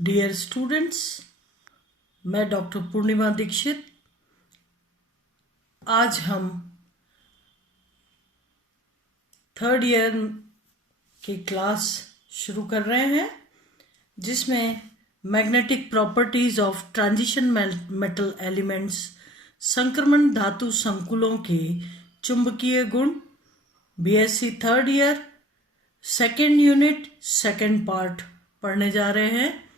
Dear students, मैं doctor पूर्णिमा दीक्षित। आज हम थर्ड ईयर की क्लास शुरू कर रहे हैं जिसमें magnetic properties of transition metal elements, संक्रमण धातु संकुलों के चुंबकीय गुण, BSc third year second unit second part पढ़ने जा रहे हैं।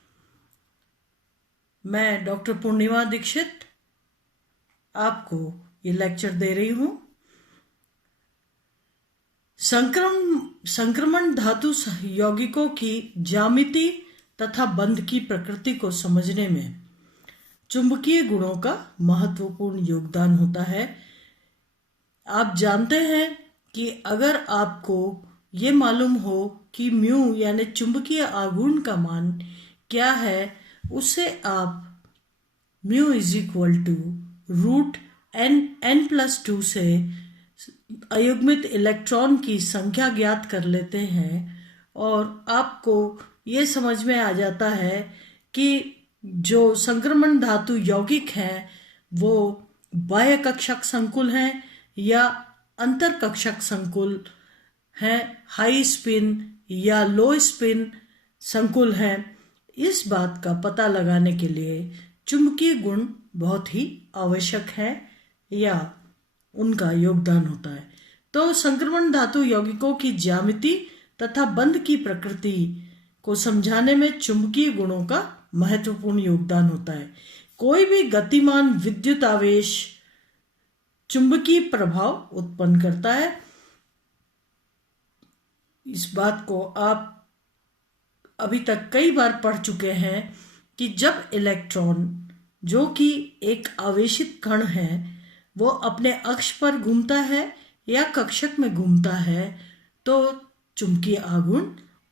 मैं डॉक्टर पूर्णिमा दीक्षित आपको ये लेक्चर दे रही हूँ। संक्रमण धातु यौगिकों की ज्यामिति तथा बंध की प्रकृति को समझने में चुंबकीय गुणों का महत्वपूर्ण योगदान होता है। आप जानते हैं कि अगर आपको ये मालूम हो कि म्यू यानी चुंबकीय आघूर्ण का मान क्या है, उससे आप mu is equal to root n+2 से अयुग्मित इलेक्ट्रॉन की संख्या ज्ञात कर लेते हैं और आपको ये समझ में आ जाता है कि जो संक्रमण धातु यौगिक हैं वो बाह्य कक्षक संकुल हैं या अंतर कक्षक संकुल हैं, हाई स्पिन या लो स्पिन संकुल हैं। इस बात का पता लगाने के लिए चुंबकीय गुण बहुत ही आवश्यक है या उनका योगदान होता है। तो संक्रमण धातु यौगिकों की ज्यामिति तथा बंध की प्रकृति को समझाने में चुंबकीय गुणों का महत्वपूर्ण योगदान होता है। कोई भी गतिमान विद्युत आवेश चुंबकीय प्रभाव उत्पन्न करता है। इस बात को आप अभी तक कई बार पढ़ चुके हैं कि जब इलेक्ट्रॉन, जो कि एक आवेशित कण है, वो अपने अक्ष पर घूमता है या कक्षक में घूमता है तो चुंबकीय आघूर्ण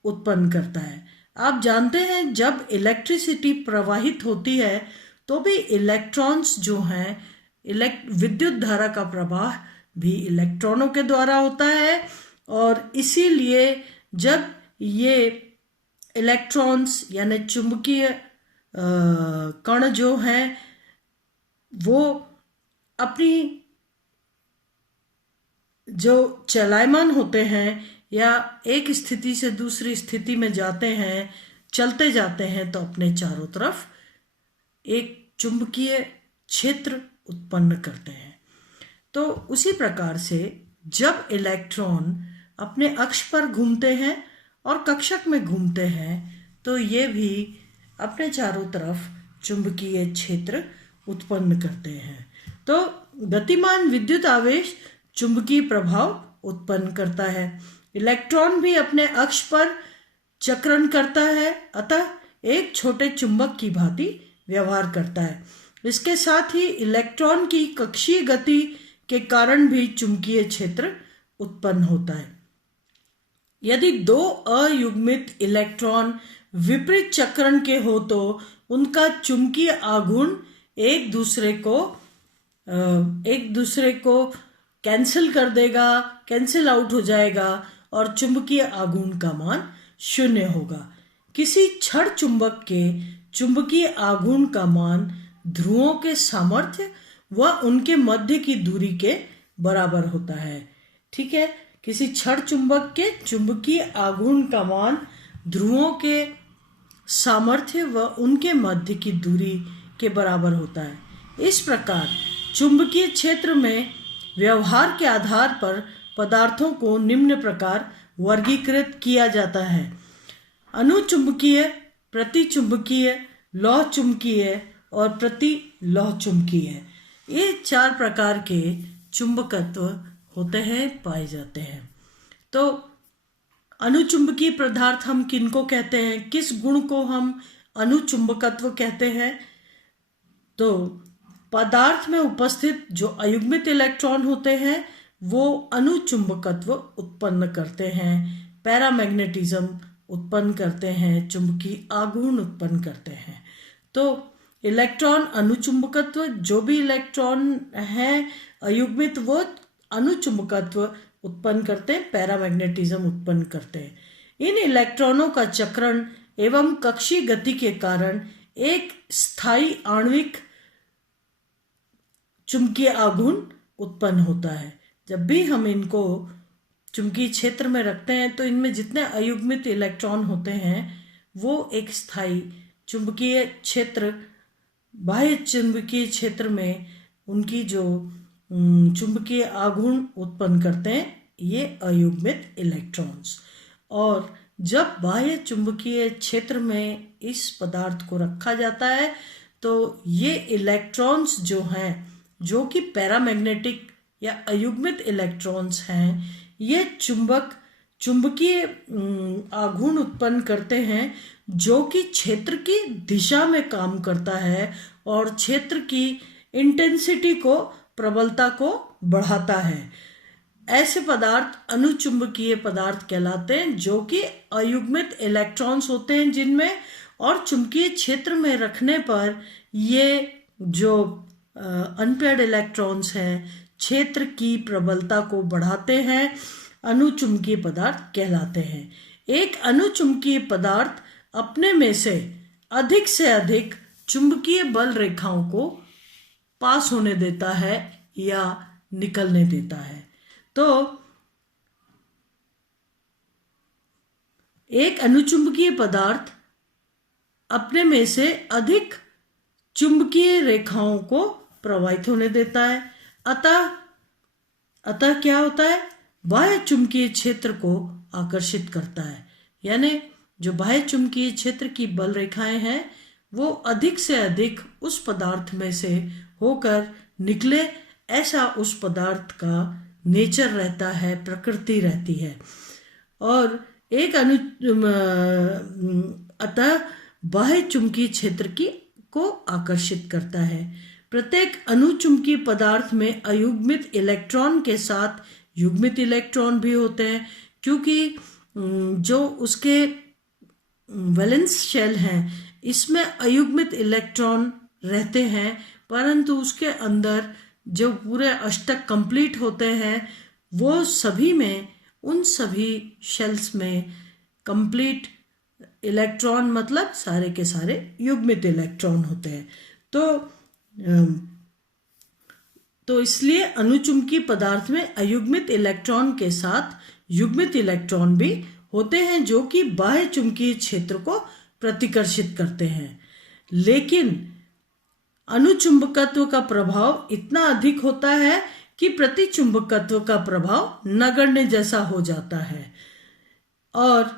उत्पन्न करता है। आप जानते हैं जब इलेक्ट्रिसिटी प्रवाहित होती है तो भी इलेक्ट्रॉन्स जो हैं, विद्युत धारा का प्रवाह भी इलेक्ट्रॉनों के द्वारा होता है और इसीलिए जब ये इलेक्ट्रॉन्स यानी चुंबकीय कण जो हैं वो अपनी जो चलायमान होते हैं या एक स्थिति से दूसरी स्थिति में जाते हैं, चलते जाते हैं, तो अपने चारों तरफ एक चुंबकीय क्षेत्र उत्पन्न करते हैं। तो उसी प्रकार से जब इलेक्ट्रॉन अपने अक्ष पर घूमते हैं और कक्षक में घूमते हैं तो ये भी अपने चारों तरफ चुंबकीय क्षेत्र उत्पन्न करते हैं। तो गतिमान विद्युत आवेश चुंबकीय प्रभाव उत्पन्न करता है। इलेक्ट्रॉन भी अपने अक्ष पर चक्रण करता है, अतः एक छोटे चुंबक की भांति व्यवहार करता है। इसके साथ ही इलेक्ट्रॉन की कक्षीय गति के कारण भी चुंबकीय क्षेत्र उत्पन्न होता है। यदि दो अयुग्मित इलेक्ट्रॉन विपरीत चक्रण के हो तो उनका चुंबकीय आघूर्ण एक दूसरे को कैंसिल कर देगा, कैंसिल आउट हो जाएगा और चुंबकीय आघूर्ण का मान 0 होगा। किसी छड़ चुंबक के चुंबकीय आघूर्ण का मान ध्रुवों के सामर्थ्य व उनके मध्य की दूरी के बराबर होता है। ठीक है, किसी छड़ चुंबक के चुंबकीय आघूर्ण का मान ध्रुवों के सामर्थ्य व उनके मध्य की दूरी के बराबर होता है। इस प्रकार चुंबकीय क्षेत्र में व्यवहार के आधार पर पदार्थों को निम्न प्रकार वर्गीकृत किया जाता है: अनुचुंबकीय, प्रतिचुंबकीय, लौह चुंबकीय और प्रतिलौह चुंबकीय। ये 4 प्रकार के चुंबकत्व होते हैं, पाए जाते हैं। तो अनुचुंबकीय पदार्थ हम किनको कहते हैं, किस गुण को हम अनुचुंबकत्व कहते हैं? तो पदार्थ में उपस्थित जो अयुग्मित इलेक्ट्रॉन होते हैं वो अनुचुंबकत्व उत्पन्न करते हैं, पैरामैग्नेटिज्म उत्पन्न करते हैं, चुंबकीय आघूर्ण उत्पन्न करते हैं। तो इलेक्ट्रॉन अनुचुंबकत्व, जो भी इलेक्ट्रॉन है अयुग्मित वो अनुचुंबकत्व उत्पन्न करते हैं, पैरामैग्नेटिज्म उत्पन्न करते हैं। इन इलेक्ट्रॉनों का चक्रण एवं कक्षीय गति के कारण एक स्थायी आणविक चुंबकीय आघूर्ण उत्पन्न होता है। जब भी हम इनको चुंबकीय क्षेत्र में रखते हैं तो इनमें जितने अयुग्मित इलेक्ट्रॉन होते हैं वो एक स्थायी चुंबकीय क्षेत्र, बाह्य चुंबकीय क्षेत्र में उनकी जो चुंबकीय आघूर्ण उत्पन्न करते हैं, ये अयुग्मित इलेक्ट्रॉन्स। और जब बाह्य चुंबकीय क्षेत्र में इस पदार्थ को रखा जाता है तो ये इलेक्ट्रॉन्स जो हैं, जो कि पैरामैग्नेटिक या अयुग्मित इलेक्ट्रॉन्स हैं, ये चुंबकीय आघूर्ण उत्पन्न करते हैं जो कि क्षेत्र की दिशा में काम करता है और क्षेत्र की इंटेंसिटी को, प्रबलता को बढ़ाता है। ऐसे पदार्थ अनुचुंबकीय पदार्थ कहलाते हैं जो कि अयुग्मित इलेक्ट्रॉन्स होते हैं जिनमें, और चुंबकीय क्षेत्र में रखने पर ये जो अनपेयर्ड इलेक्ट्रॉन्स हैं क्षेत्र की प्रबलता को बढ़ाते हैं, अनुचुंबकीय पदार्थ कहलाते हैं। एक अनुचुंबकीय पदार्थ अपने में से अधिक चुंबकीय बल रेखाओं को पास होने देता है या निकलने देता है। तो एक अनुचुंबकीय पदार्थ अपने में से अधिक चुंबकीय रेखाओं को प्रवाहित होने देता है। अतः क्या होता है, बाह्य चुंबकीय क्षेत्र को आकर्षित करता है। यानी जो बाह्य चुंबकीय क्षेत्र की बल रेखाएं हैं वो अधिक से अधिक उस पदार्थ में से होकर निकले, ऐसा उस पदार्थ का नेचर रहता है, प्रकृति रहती है। और एक अतः बाह्य चुंबकीय क्षेत्र को आकर्षित करता है। प्रत्येक अनुचुंबकीय पदार्थ में अयुग्मित इलेक्ट्रॉन के साथ युग्मित इलेक्ट्रॉन भी होते हैं, क्योंकि जो उसके वैलेंस शेल हैं इसमें अयुग्मित इलेक्ट्रॉन रहते हैं, परंतु उसके अंदर जो पूरे अष्टक कंप्लीट होते हैं वो सभी में, उन सभी शेल्स में कंप्लीट इलेक्ट्रॉन, मतलब सारे के सारे युग्मित इलेक्ट्रॉन होते हैं। तो इसलिए अनुचुंबकीय पदार्थ में अयुग्मित इलेक्ट्रॉन के साथ युग्मित इलेक्ट्रॉन भी होते हैं जो कि बाह्य चुंबकीय क्षेत्र को प्रतिकर्षित करते हैं। लेकिन अनुचुंबकत्व का प्रभाव इतना अधिक होता है कि प्रतिचुंबकत्व का प्रभाव नगण्य जैसा हो जाता है और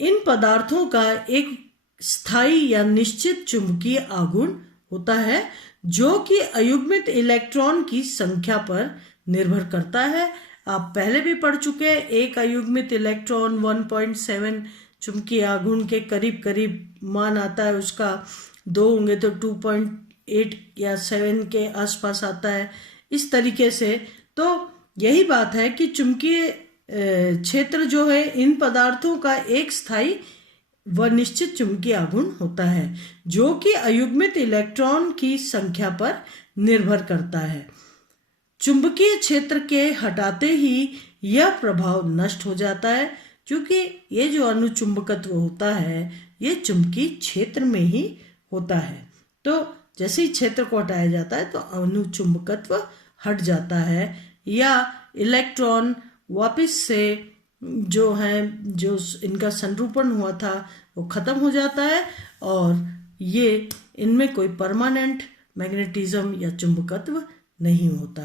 इन पदार्थों का एक स्थायी या निश्चित चुंबकीय आघूर्ण होता है जो कि अयुग्मित इलेक्ट्रॉन की संख्या पर निर्भर करता है। आप पहले भी पढ़ चुके हैं, एक अयुग्मित इलेक्ट्रॉन 1.7 चुंबकीय आघूर्ण के करीब करीब मान आता है, उसका 2 होंगे तो 2.8 या 7 के आसपास आता है। इस तरीके से तो यही बात है कि चुंबकीय क्षेत्र जो है इन पदार्थों का एक स्थायी व निश्चित चुंबकीय आघूर्ण होता है जो कि अयुग्मित इलेक्ट्रॉन की संख्या पर निर्भर करता है। चुंबकीय क्षेत्र के हटाते ही यह प्रभाव नष्ट हो जाता है, क्योंकि ये जो अनुचुंबकत्व होता है ये चुंबकीय क्षेत्र में ही होता है। तो जैसे ही क्षेत्र को हटाया जाता है तो अनुचुंबकत्व हट जाता है या इलेक्ट्रॉन वापस से जो है, जो इनका संरूपण हुआ था वो खत्म हो जाता है और ये इनमें कोई परमानेंट मैग्नेटिज्म या चुंबकत्व नहीं होता।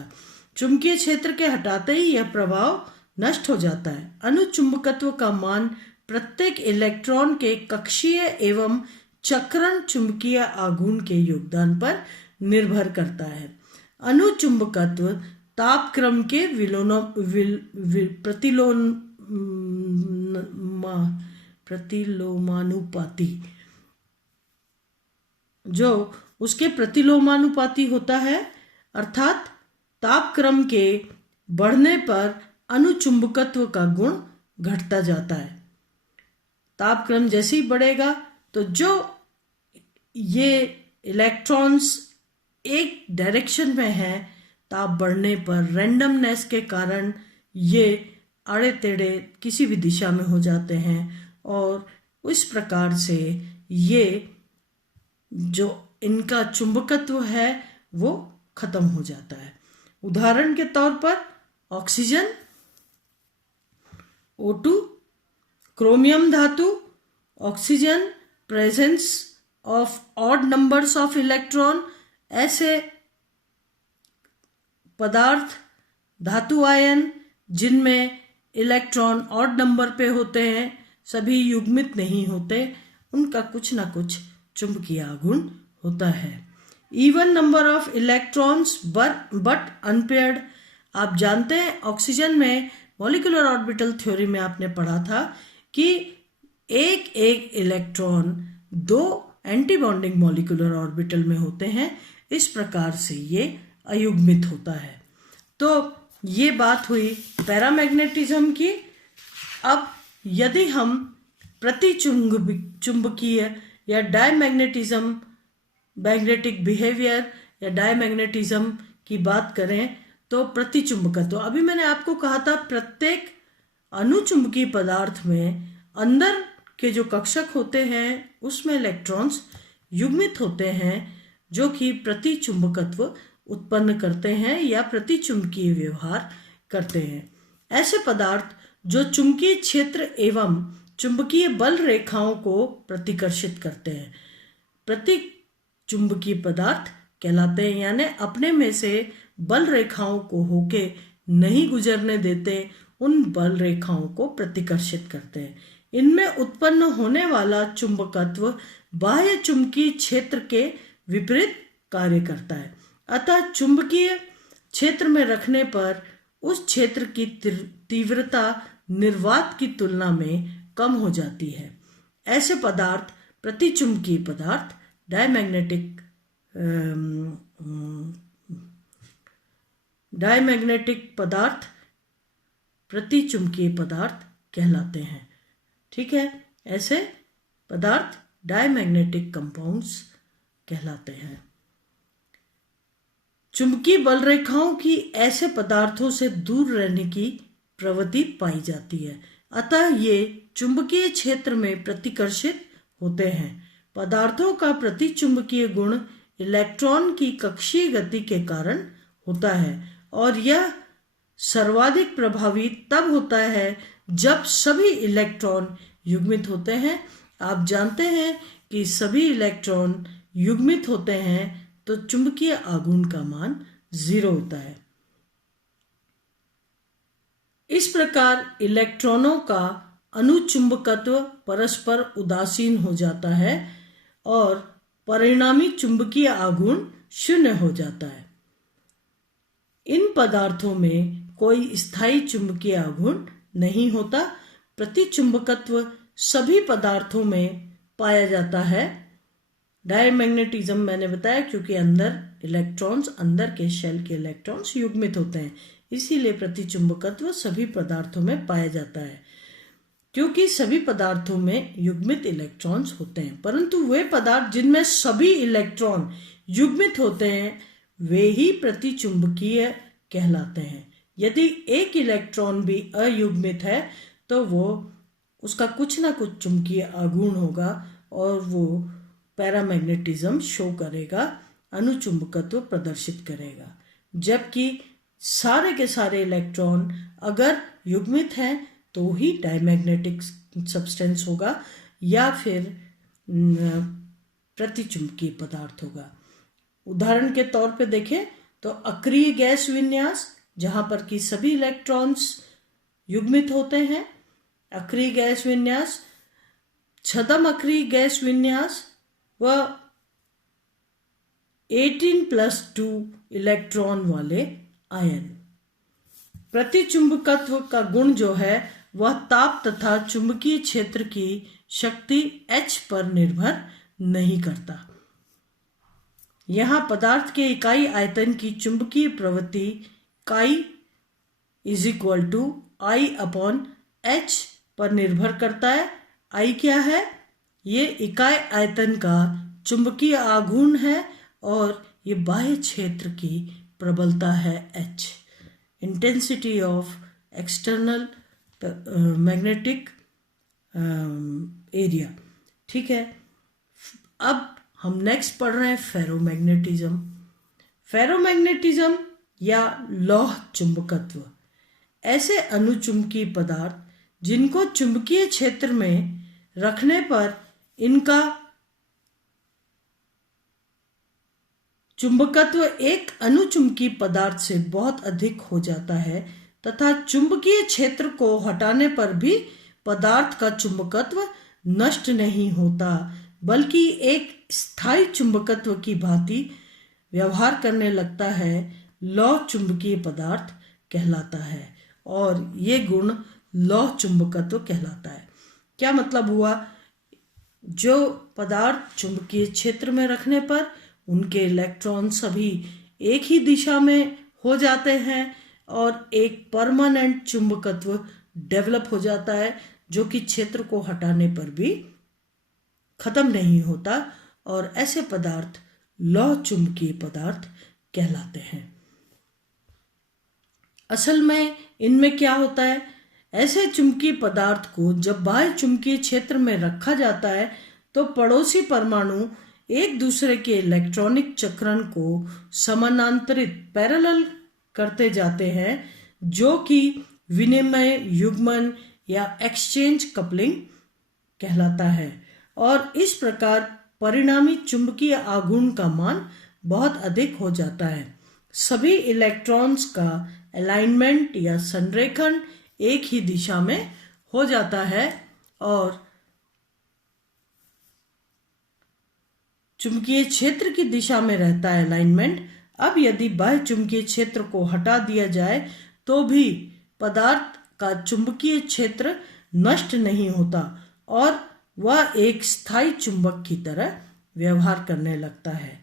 चुंबकीय क्षेत्र के हटाते ही यह प्रभाव नष्ट हो जाता है। अनुचुंबकत्व का मान प्रत्येक इलेक्ट्रॉन के कक्षीय एवं चक्रण चुंबकीय आघूर्ण के योगदान पर निर्भर करता है। अनुचुंबकत्व तापक्रम के प्रतिलोमानुपाती, जो उसके प्रतिलोमानुपाती होता है, अर्थात तापक्रम के बढ़ने पर अनुचुंबकत्व का गुण घटता जाता है। तापक्रम जैसे ही बढ़ेगा तो जो ये इलेक्ट्रॉन्स एक डायरेक्शन में है, ताप बढ़ने पर रैंडमनेस के कारण ये आड़े टेढ़े किसी भी दिशा में हो जाते हैं और इस प्रकार से ये जो इनका चुंबकत्व है वो खत्म हो जाता है। उदाहरण के तौर पर ऑक्सीजन, O2, क्रोमियम धातु, oxygen, presence of odd numbers of electron, ऐसे पदार्थ, धातु आयन जिनमें इलेक्ट्रॉन ऑड नंबर पे होते हैं, सभी युग्मित नहीं होते, उनका कुछ ना कुछ चुंबकीय आघूर्ण होता है। Even number of electrons but unpaired. आप जानते हैं ऑक्सीजन में मॉलिक्यूलर ऑर्बिटल थ्योरी में आपने पढ़ा था कि एक एक इलेक्ट्रॉन दो एंटी बॉन्डिंग मॉलिक्यूलर ऑर्बिटल में होते हैं, इस प्रकार से ये अयुग्मित होता है। तो ये बात हुई पैरामैग्नेटिज्म की। अब यदि हम प्रति चुंबकीय या डायमैग्नेटिज्म, मैग्नेटिक बिहेवियर या डायमैग्नेटिज्म की बात करें तो प्रतिचुंबकत्व, अभी मैंने आपको कहा था प्रत्येक अनुचुंबकीय पदार्थ में अंदर के जो कक्षक होते हैं उसमें इलेक्ट्रॉन्स युग्मित होते हैं जो कि प्रतिचुंबकत्व उत्पन्न करते हैं या प्रतिचुंबकीय व्यवहार करते हैं। ऐसे पदार्थ जो चुंबकीय क्षेत्र एवं चुंबकीय बल रेखाओं को प्रतिकर्षित करते हैं प्रतिचुंबकीय पदार्थ कहलाते हैं, यानी अपने में से बल रेखाओं को होके नहीं गुजरने देते, उन बल रेखाओं को प्रतिकर्षित करते हैं। इनमें उत्पन्न होने वाला चुंबकत्व बाह्य चुंबकीय क्षेत्र के विपरीत कार्य करता है, अतः चुंबकीय क्षेत्र में रखने पर उस क्षेत्र की तीव्रता निर्वात की तुलना में कम हो जाती है। ऐसे पदार्थ प्रतिचुंबकीय पदार्थ डायमैग्नेटिक पदार्थ प्रतिचुंबकीय पदार्थ कहलाते हैं। ठीक है, ऐसे पदार्थ डायमैग्नेटिक कंपाउंड्स कहलाते हैं। चुंबकीय बल रेखाओं की ऐसे पदार्थों से दूर रहने की प्रवृत्ति पाई जाती है, अतः ये चुंबकीय क्षेत्र में प्रतिकर्षित होते हैं। पदार्थों का प्रतिचुंबकीय गुण इलेक्ट्रॉन की कक्षीय गति के कारण होता है और यह सर्वाधिक प्रभावी तब होता है जब सभी इलेक्ट्रॉन युग्मित होते हैं। आप जानते हैं कि सभी इलेक्ट्रॉन युग्मित होते हैं तो चुंबकीय आघूर्ण का मान 0 होता है। इस प्रकार इलेक्ट्रॉनों का अनुचुंबकत्व परस्पर उदासीन हो जाता है और परिणामी चुंबकीय आघूर्ण 0 हो जाता है। इन पदार्थों में कोई स्थायी चुंबकीय आघूर्ण नहीं होता। प्रतिचुंबकत्व सभी पदार्थों में पाया जाता है। डायमैग्नेटिज्म मैंने बताया क्योंकि अंदर के शेल के इलेक्ट्रॉन्स युग्मित होते हैं, इसीलिए प्रतिचुंबकत्व सभी पदार्थों में पाया जाता है क्योंकि सभी पदार्थों में युग्मित इलेक्ट्रॉन्स होते हैं। परंतु वे पदार्थ जिनमें सभी इलेक्ट्रॉन युग्मित होते हैं वे ही प्रतिचुंबकीय कहलाते हैं। यदि एक इलेक्ट्रॉन भी अयुग्मित है तो वो उसका कुछ ना कुछ चुंबकीय आघूर्ण होगा और वो पैरामैग्नेटिज्म शो करेगा, अनुचुंबकत्व प्रदर्शित करेगा। जबकि सारे के सारे इलेक्ट्रॉन अगर युग्मित हैं तो ही डायमैग्नेटिक सब्सटेंस होगा या फिर प्रतिचुंबकीय पदार्थ होगा। उदाहरण के तौर पे देखें तो अक्रिय गैस विन्यास, जहां पर कि सभी इलेक्ट्रॉन्स युग्मित होते हैं, अक्रिय गैस विन्यास, छद्म अक्रिय गैस विन्यास व 18+2 इलेक्ट्रॉन वाले आयन। प्रतिचुंबकत्व का गुण जो है वह ताप तथा चुंबकीय क्षेत्र की शक्ति H पर निर्भर नहीं करता। यहाँ पदार्थ के इकाई आयतन की चुंबकीय प्रवृत्ति काई = I/H पर निर्भर करता है। I क्या है? ये इकाई आयतन का चुंबकीय आघूर्ण है और ये बाह्य क्षेत्र की प्रबलता है H। Intensity of external magnetic area. ठीक है, अब हम नेक्स्ट पढ़ रहे हैं फेरोमैग्नेटिज्म। फेरोमैग्नेटिज्म या लौह चुंबकत्व ऐसे अनुचुंबकीय पदार्थ जिनको चुंबकीय क्षेत्र में रखने पर इनका चुंबकत्व एक अनुचुंबकीय पदार्थ से बहुत अधिक हो जाता है तथा चुंबकीय क्षेत्र को हटाने पर भी पदार्थ का चुंबकत्व नष्ट नहीं होता, बल्कि एक स्थायी चुंबकत्व की भांति व्यवहार करने लगता है। लौह चुंबकीय पदार्थ कहलाता है और ये गुण लौह चुंबकत्व कहलाता है। क्या मतलब हुआ? जो पदार्थ चुंबकीय क्षेत्र में रखने पर उनके इलेक्ट्रॉन सभी एक ही दिशा में हो जाते हैं और एक परमानेंट चुंबकत्व डेवलप हो जाता है जो कि क्षेत्र को हटाने पर भी खत्म नहीं होता, और ऐसे पदार्थ लौह चुंबकीय पदार्थ कहलाते हैं। असल में इनमें क्या होता है, ऐसे चुंबकीय पदार्थ को जब बाह्य चुंबकीय क्षेत्र में रखा जाता है तो पड़ोसी परमाणु एक दूसरे के इलेक्ट्रॉनिक चक्रण को समानांतरित पैरेलल करते जाते हैं, जो कि विनिमय युग्मन या एक्सचेंज कपलिंग कहलाता है, और इस प्रकार परिणामी चुंबकीय आघूर्ण का मान बहुत अधिक हो जाता है। सभी इलेक्ट्रॉन्स का अलाइनमेंट या संरेखण एक ही दिशा में हो जाता है और चुंबकीय क्षेत्र की दिशा में रहता है अलाइनमेंट। अब यदि बाह्य चुंबकीय क्षेत्र को हटा दिया जाए तो भी पदार्थ का चुंबकीय क्षेत्र नष्ट नहीं होता और वह एक स्थायी चुंबक की तरह व्यवहार करने लगता है,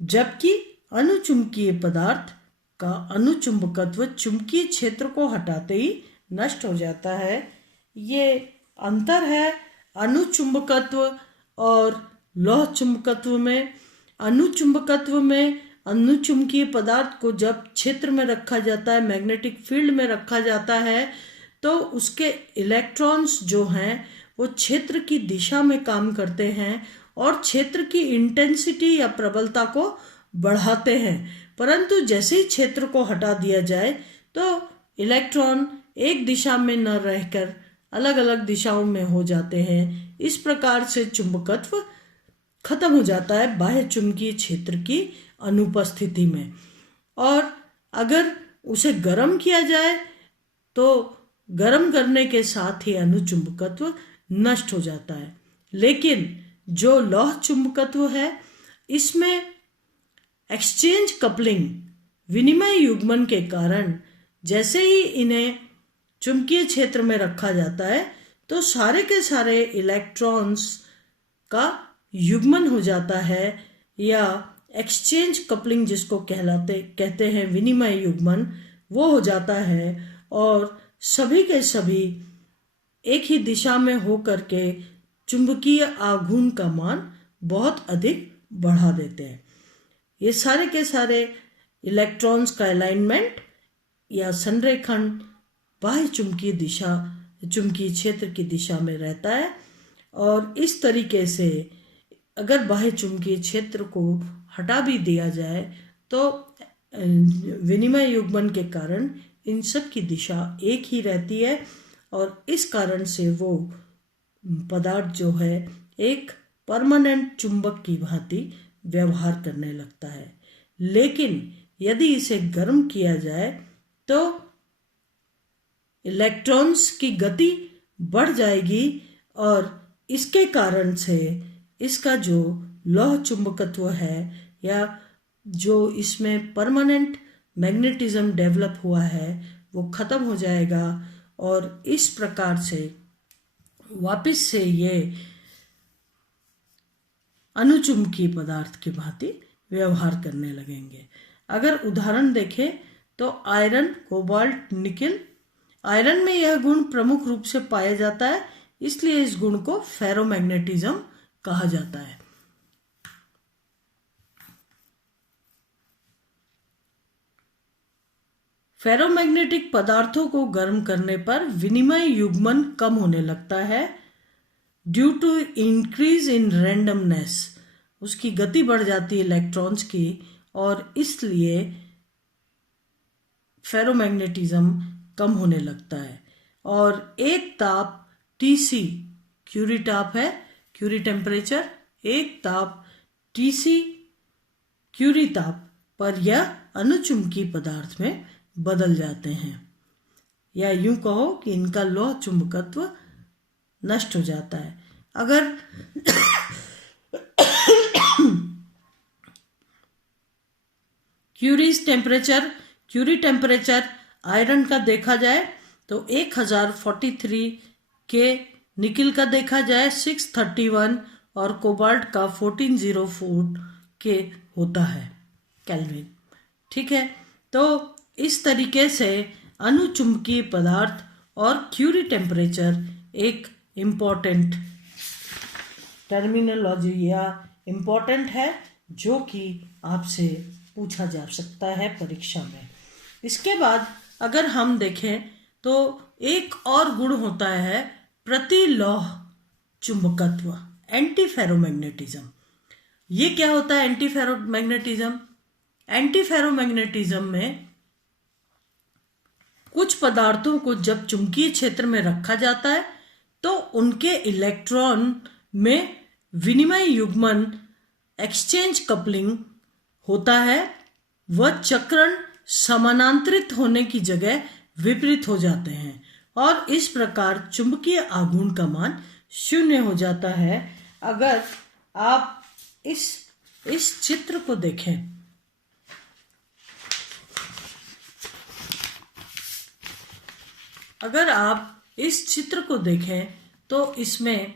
जबकि अनुचुंबकीय पदार्थ का अनुचुंबकत्व चुंबकीय क्षेत्र को हटाते ही नष्ट हो जाता है। ये अंतर है अनुचुंबकत्व और लौह चुंबकत्व में। अनुचुंबकत्व में अनुचुंबकीय पदार्थ को जब क्षेत्र में रखा जाता है, मैग्नेटिक फील्ड में रखा जाता है, तो उसके इलेक्ट्रॉन्स जो हैं वो क्षेत्र की दिशा में काम करते हैं और क्षेत्र की इंटेंसिटी या प्रबलता को बढ़ाते हैं। परंतु जैसे ही क्षेत्र को हटा दिया जाए तो इलेक्ट्रॉन एक दिशा में न रहकर अलग अलग दिशाओं में हो जाते हैं। इस प्रकार से चुंबकत्व खत्म हो जाता है बाह्य चुंबकीय क्षेत्र की अनुपस्थिति में। और अगर उसे गर्म किया जाए तो गर्म करने के साथ ही अनुचुंबकत्व नष्ट हो जाता है। लेकिन जो लौह चुंबकत्व है इसमें एक्सचेंज कपलिंग विनिमय युग्मन के कारण जैसे ही इन्हें चुंबकीय क्षेत्र में रखा जाता है तो सारे के सारे इलेक्ट्रॉन्स का युग्मन हो जाता है, या एक्सचेंज कपलिंग जिसको कहते हैं विनिमय युग्मन, वो हो जाता है और सभी के सभी एक ही दिशा में हो करके चुंबकीय आघूर्ण का मान बहुत अधिक बढ़ा देते हैं। ये सारे के सारे इलेक्ट्रॉन्स का अलाइनमेंट या संरेखण बाह्य चुंबकीय क्षेत्र की दिशा में रहता है, और इस तरीके से अगर बाह्य चुंबकीय क्षेत्र को हटा भी दिया जाए तो विनिमय युग्मन के कारण इन सब की दिशा एक ही रहती है और इस कारण से वो पदार्थ जो है एक परमानेंट चुंबक की भांति व्यवहार करने लगता है। लेकिन यदि इसे गर्म किया जाए तो इलेक्ट्रॉन्स की गति बढ़ जाएगी और इसके कारण से इसका जो लौह चुंबकत्व है या जो इसमें परमानेंट मैग्नेटिज्म डेवलप हुआ है वो खत्म हो जाएगा और इस प्रकार से वापस से ये अनुचुंबकीय पदार्थ की भांति व्यवहार करने लगेंगे। अगर उदाहरण देखें तो आयरन, कोबाल्ट, निकेल। आयरन में यह गुण प्रमुख रूप से पाया जाता है, इसलिए इस गुण को फेरोमैग्नेटिज्म कहा जाता है। फेरोमैग्नेटिक पदार्थों को गर्म करने पर विनिमय युग्मन कम होने लगता है due to increase in randomness. उसकी गति बढ़ जाती है इलेक्ट्रॉन्स की, और इसलिए फेरोमैग्नेटिज्म कम होने लगता है। और एक ताप Tc क्यूरी ताप है, क्यूरी टेम्परेचर, एक ताप Tc क्यूरी ताप पर यह अनुचुंबकीय पदार्थ में बदल जाते हैं, या यूं कहो कि इनका लौह चुंबकत्व नष्ट हो जाता है। अगर क्यूरी टेम्परेचर आयरन का देखा जाए तो 1043 के, निकिल का देखा जाए 631 और कोबाल्ट का 1404 के होता है केल्विन। ठीक है, तो इस तरीके से अनुचुंबकीय पदार्थ और क्यूरी टेम्परेचर एक इम्पॉर्टेंट टर्मिनोलॉजी या इम्पॉर्टेंट है, जो कि आपसे पूछा जा सकता है परीक्षा में। इसके बाद अगर हम देखें तो एक और गुण होता है प्रतिलोह चुंबकत्व, एंटी फेरोमैग्नेटिज्म। ये क्या होता है एंटी फेरोमैग्नेटिज्म? एंटी फेरोमैग्नेटिज्म में कुछ पदार्थों को जब चुंबकीय क्षेत्र में रखा जाता है तो उनके इलेक्ट्रॉन में विनिमय युग्मन एक्सचेंज कपलिंग होता है। वह चक्रण समानांतरित होने की जगह विपरीत हो जाते हैं और इस प्रकार चुंबकीय आघूर्ण का मान शून्य हो जाता है। अगर आप इस चित्र को देखें, अगर आप इस चित्र को देखें तो इसमें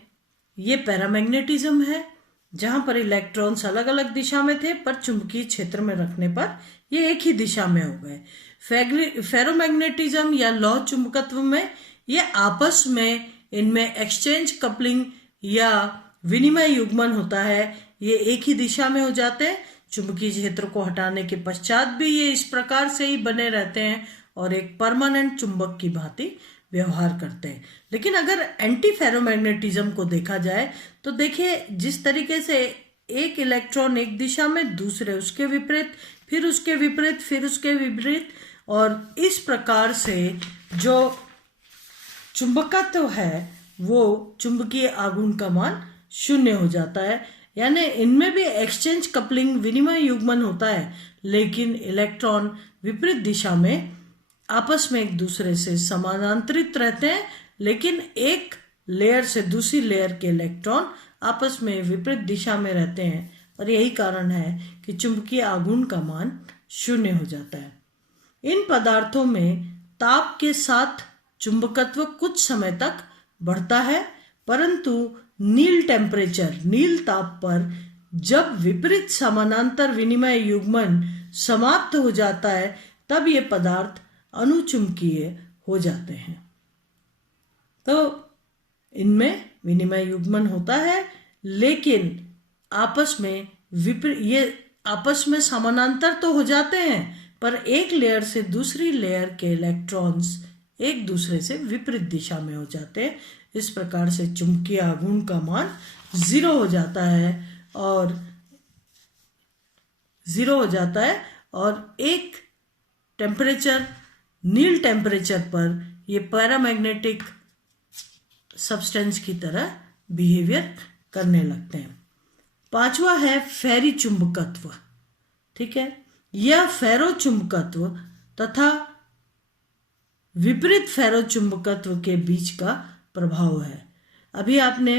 ये पैरामैग्नेटिज्म है, जहां पर इलेक्ट्रॉन्स अलग अलग दिशा में थे, पर चुंबकीय क्षेत्र में रखने पर ये एक ही दिशा में हो गए। फेरोमैग्नेटिज्म या लौह चुंबकत्व में ये आपस में इनमें एक्सचेंज कपलिंग या विनिमय युग्मन होता है, ये एक ही दिशा में हो जाते हैं। चुंबकीय क्षेत्र को हटाने के पश्चात भी ये इस प्रकार से ही बने रहते हैं और एक परमानेंट चुंबक की भांति व्यवहार करते हैं। लेकिन अगर एंटी फेरोमैग्नेटिज्म को देखा जाए तो देखिए, जिस तरीके से एक इलेक्ट्रॉन एक दिशा में, दूसरे उसके विपरीत, फिर उसके विपरीत, फिर उसके विपरीत, और इस प्रकार से जो चुंबकत्व है वो चुंबकीय आघूर्ण का मान शून्य हो जाता है। यानी इनमें भी एक्सचेंज कपलिंग, विनिमय युग्मन होता है, लेकिन इलेक्ट्रॉन विपरीत दिशा में आपस में एक दूसरे से समानांतरित रहते हैं, लेकिन एक लेयर से दूसरी लेयर के इलेक्ट्रॉन आपस में विपरीत दिशा में रहते हैं, और यही कारण है कि चुंबकीय आघूर्ण का मान शून्य हो जाता है। इन पदार्थों में ताप के साथ चुंबकत्व कुछ समय तक बढ़ता है, परंतु नील ताप पर जब विपरीत समानांतर विनिमय युग्मन समाप्त हो जाता है तब ये पदार्थ अनुचुंबकीय हो जाते हैं। तो इनमें विनिमय युग्मन होता है, लेकिन आपस में ये आपस में समानांतर तो हो जाते हैं, पर एक लेयर से दूसरी लेयर के इलेक्ट्रॉन्स एक दूसरे से विपरीत दिशा में हो जाते हैं। इस प्रकार से चुंबकीय आघूर्ण का मान 0 हो जाता है और एक टेम्परेचर, नील टेम्परेचर पर ये पैरामैग्नेटिक सब्सटेंस की तरह बिहेवियर करने लगते हैं। पांचवा है फेरी चुंबकत्व। ठीक है, यह फेरो चुंबकत्व तथा विपरीत फेरो चुंबकत्व के बीच का प्रभाव है। अभी आपने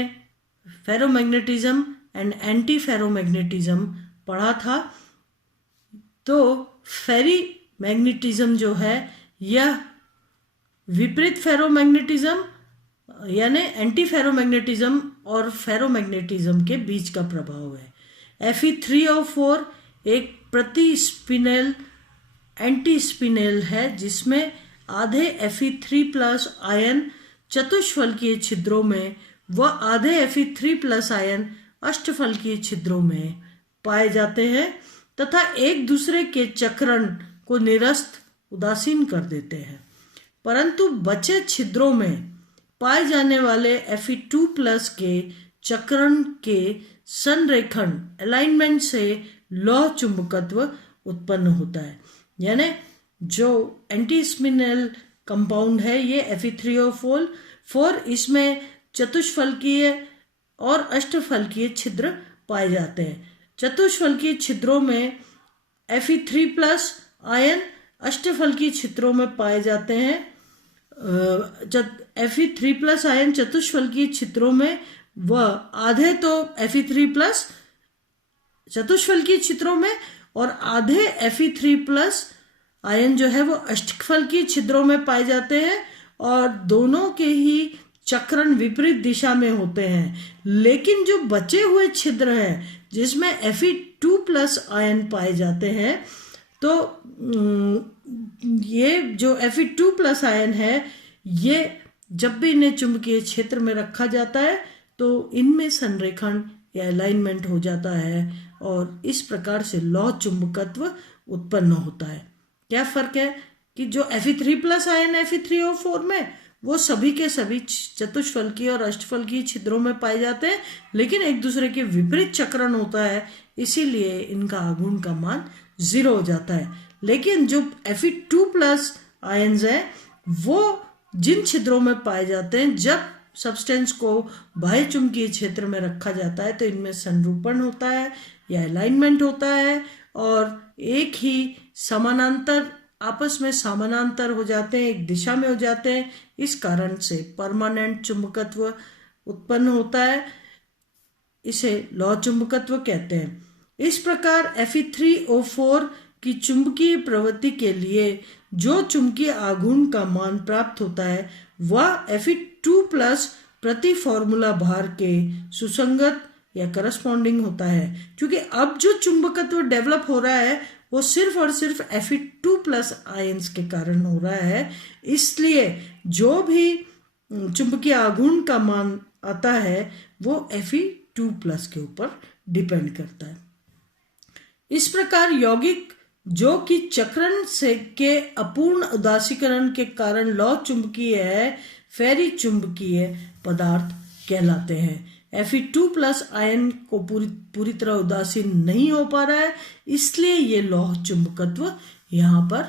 फेरोमैग्नेटिज्म एंड एंटी फेरोमैग्नेटिज्म पढ़ा था, तो फेरी मैग्नेटिज्म जो है यह विपरीत फेरोमैग्नेटिज्म यानी एंटी फेरोमैग्नेटिज्म और फेरोमैग्नेटिज्म के बीच का प्रभाव है। Fe3O4 एक प्रति स्पिनेल एंटी स्पिनेल है, जिसमें आधे Fe3+ आयन चतुष्फलकीय छिद्रों में व आधे Fe3+ आयन अष्टफलकीय छिद्रों में पाए जाते हैं तथा एक दूसरे के चक्रण को निरस्त उदासीन कर देते हैं। परंतु बचे छिद्रों में पाए जाने वाले Fe2+ के चक्रण के संरेखण अलाइनमेंट से लौह चुंबकत्व उत्पन्न होता है। यानी जो एंटी स्पिनल कंपाउंड है ये Fe3O4, इसमें चतुष्फलकीय और अष्टफलकीय छिद्र पाए जाते हैं। चतुष्फलकीय छिद्रों में Fe3+ आयन, अष्टफलकीय छिद्रों में पाए जाते हैं Fe3+ आयन चतुष्फलकीय छिद्रों में व आधे तो Fe3+ चतुष्फलकीय छिद्रों में और आधे Fe3+ आयन जो है वो अष्टफलकीय छिद्रों में पाए जाते हैं और दोनों के ही चक्रण विपरीत दिशा में होते हैं। लेकिन जो बचे हुए छिद्र हैं जिसमें Fe2+ आयन पाए जाते हैं तो ये जो Fe2+ आयन है ये जब भी इन्हें चुंबकीय क्षेत्र में रखा जाता है तो इनमें संरेखण या अलाइनमेंट हो जाता है और इस प्रकार से लौह चुंबकत्व उत्पन्न होता है। क्या फर्क है कि जो Fe3+ आयन Fe3O4 में वो सभी के सभी चतुष्फलकीय और अष्टफलकीय छिद्रों में पाए जाते हैं, लेकिन एक दूसरे के विपरीत चक्रण होता है, इसीलिए इनका आघूर्ण का मान 0 हो जाता है। लेकिन जो Fe2+ आयन्स हैं वो जिन छिद्रों में पाए जाते हैं, जब सब्सटेंस को बाह्य चुंबकीय क्षेत्र में रखा जाता है तो इनमें संरूपण होता है या अलाइनमेंट होता है और एक ही समानांतर आपस में समानांतर हो जाते हैं, एक दिशा में हो जाते हैं। इस कारण से परमानेंट चुंबकत्व उत्पन्न होता है, इसे लौह चुंबकत्व कहते हैं। इस प्रकार Fe3O4 की चुंबकीय प्रवृत्ति के लिए जो चुंबकीय आघूर्ण का मान प्राप्त होता है वह Fe2+ प्रति फॉर्मूला भार के सुसंगत या करस्पॉन्डिंग होता है। क्योंकि अब जो चुंबकत्व डेवलप हो रहा है वो सिर्फ और सिर्फ Fe2+ आयंस के कारण हो रहा है, इसलिए जो भी चुंबकीय आघूर्ण का मान आता है वो Fe2+ के ऊपर डिपेंड करता है। इस प्रकार यौगिक जो कि चक्रण से के अपूर्ण उदासीकरण के कारण लौह चुंबकीय है, फेरी चुंबकीय पदार्थ कहलाते हैं। Fe2+ आयन को पूरी तरह उदासीन नहीं हो पा रहा है, इसलिए ये लौह चुंबकत्व यहाँ पर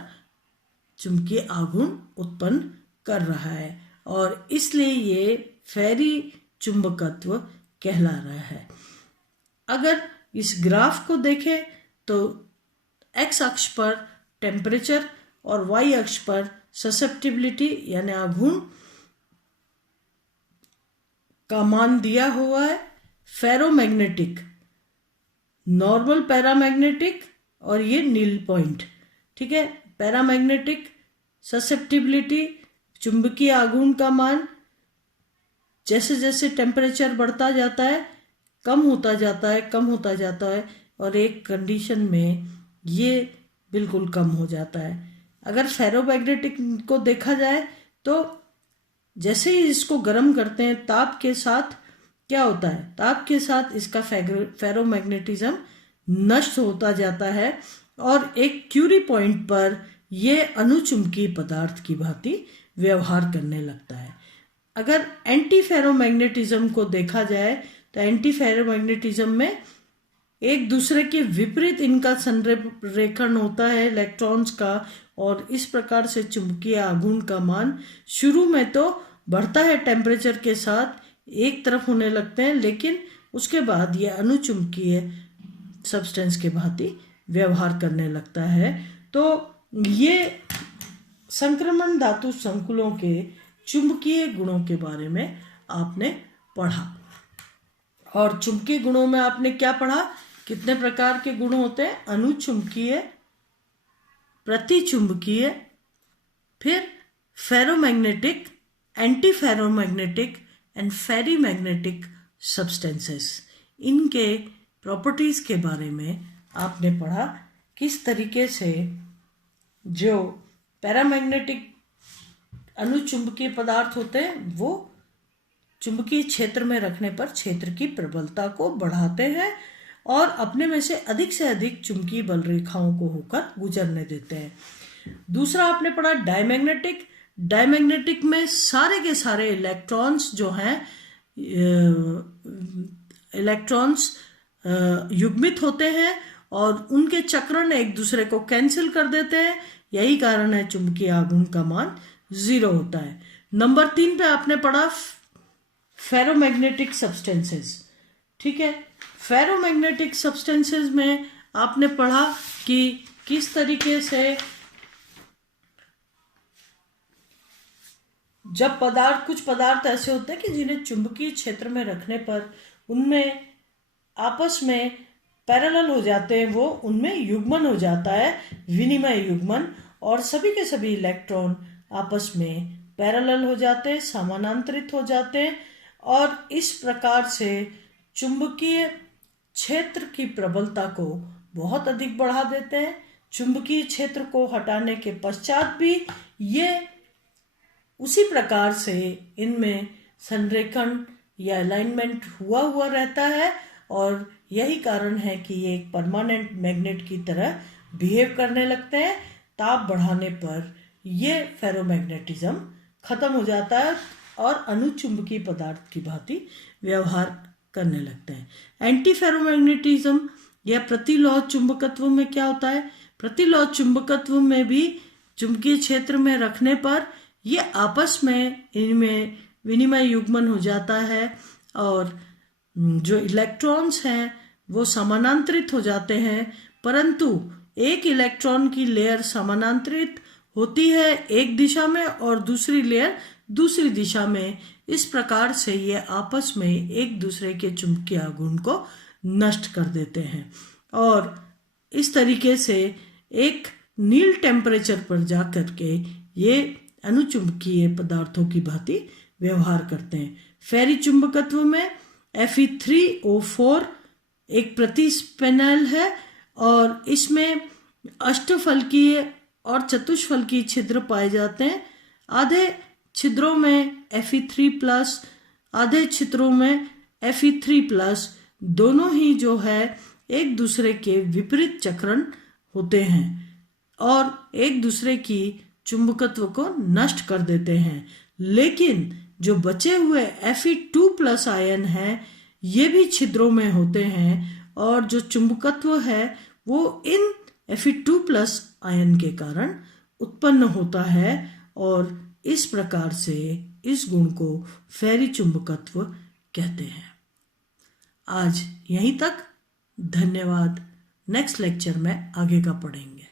चुंबकीय आघूर्ण उत्पन्न कर रहा है और इसलिए ये फेरी चुंबकत्व कहला रहा है। अगर इस ग्राफ को देखें तो x अक्ष पर टेम्परेचर और y अक्ष पर ससेप्टिबिलिटी यानी आघूर्ण का मान दिया हुआ है। फेरोमैग्नेटिक, नॉर्मल पैरामैग्नेटिक और ये नील पॉइंट, ठीक है। पैरामैग्नेटिक ससेप्टिबिलिटी चुंबकीय आघूर्ण का मान जैसे जैसे टेम्परेचर बढ़ता जाता है कम होता जाता है और एक कंडीशन में ये बिल्कुल कम हो जाता है। अगर फेरोमैग्नेटिक को देखा जाए तो जैसे ही इसको गर्म करते हैं ताप के साथ क्या होता है, ताप के साथ इसका फेरोमैग्नेटिज्म नष्ट होता जाता है और एक क्यूरी पॉइंट पर यह अनुचुंबकीय पदार्थ की भांति व्यवहार करने लगता है। अगर एंटी फेरोमैग्नेटिज्म को देखा जाए तो एंटी फेरोमैग्नेटिज्म में एक दूसरे के विपरीत इनका संरेखण होता है इलेक्ट्रॉन्स का और इस प्रकार से चुंबकीय आघूर्ण का मान शुरू में तो बढ़ता है टेम्परेचर के साथ, एक तरफ होने लगते हैं, लेकिन उसके बाद ये अनुचुंबकीय सब्सटेंस के भांति व्यवहार करने लगता है। तो ये संक्रमण धातु संकुलों के चुंबकीय गुणों के बारे में आपने पढ़ा। और चुंबकीय गुणों में आपने क्या पढ़ा, कितने प्रकार के गुण होते हैं, अनुचुंबकीय, प्रतिचुंबकीय, फिर ferromagnetic, anti ferromagnetic and ferrimagnetic substances. इनके प्रॉपर्टीज के बारे में आपने पढ़ा, किस तरीके से जो पैरामैग्नेटिक अनुचुंबकीय पदार्थ होते हैं वो चुंबकीय क्षेत्र में रखने पर क्षेत्र की प्रबलता को बढ़ाते हैं और अपने में से अधिक चुंबकीय बल रेखाओं को होकर गुजरने देते हैं। दूसरा आपने पढ़ा डायमैग्नेटिक। डायमैग्नेटिक में सारे के सारे इलेक्ट्रॉन्स जो हैं, इलेक्ट्रॉन्स युग्मित होते हैं और उनके चक्रण एक दूसरे को कैंसिल कर देते हैं। यही कारण है चुंबकीय आघूर्ण का मान 0 होता है। नंबर 3 पे आपने पढ़ा फेरोमैग्नेटिक सब्सटेंसेस। ठीक है, फेरोमैग्नेटिक सब्सटेंसेस में आपने पढ़ा कि किस तरीके से जब कुछ पदार्थ ऐसे होते हैं कि जिन्हें चुंबकीय क्षेत्र में रखने पर उनमें आपस में पैरेलल हो जाते हैं, वो उनमें युग्मन हो जाता है, विनिमय युग्मन, और सभी के सभी इलेक्ट्रॉन आपस में पैरेलल हो जाते हैं, समानांतरित हो जाते हैं, और इस प्रकार से चुंबकीय क्षेत्र की प्रबलता को बहुत अधिक बढ़ा देते हैं। चुंबकीय क्षेत्र को हटाने के पश्चात भी ये उसी प्रकार से इनमें संरेखण या अलाइनमेंट हुआ रहता है, और यही कारण है कि ये एक परमानेंट मैग्नेट की तरह बिहेव करने लगते हैं। ताप बढ़ाने पर ये फेरोमैग्नेटिज्म खत्म हो जाता है और अनुचुंबकीय पदार्थ की भांति व्यवहार करने लगते हैं। एंटी फेरोमैग्नेटिज्म या प्रतिलोह चुंबकत्व में क्या होता है? प्रतिलोह चुंबकत्व में भी चुंबकीय क्षेत्र में रखने पर ये आपस में इनमें विनिमय युग्मन हो जाता है, और जो इलेक्ट्रॉन्स हैं वो समानांतरित हो जाते हैं, परंतु एक इलेक्ट्रॉन की लेयर समानांतरित होती है एक दिशा में और दूसरी लेयर दूसरी दिशा में। इस प्रकार से ये आपस में एक दूसरे के चुंबकीय आघूर्ण को नष्ट कर देते हैं, और इस तरीके से एक नील टेम्परेचर पर जाकर के ये अनुचुंबकीय पदार्थों की भांति व्यवहार करते हैं। फेरी चुंबकत्व में Fe3O4 एक प्रतिस्पिनल है, और इसमें अष्टफलकीय और चतुष्फलकीय छिद्र पाए जाते हैं। आधे छिद्रों में Fe3+, आधे छिद्रों में Fe3+, दोनों ही जो है एक दूसरे के विपरीत चक्रण होते हैं और एक दूसरे की चुंबकत्व को नष्ट कर देते हैं। लेकिन जो बचे हुए Fe2+ आयन हैं, ये भी छिद्रों में होते हैं, और जो चुंबकत्व है वो इन Fe2+ आयन के कारण उत्पन्न होता है, और इस प्रकार से इस गुण को फेरी चुंबकत्व कहते हैं। आज यहीं तक, धन्यवाद। नेक्स्ट लेक्चर में आगे का पढ़ेंगे।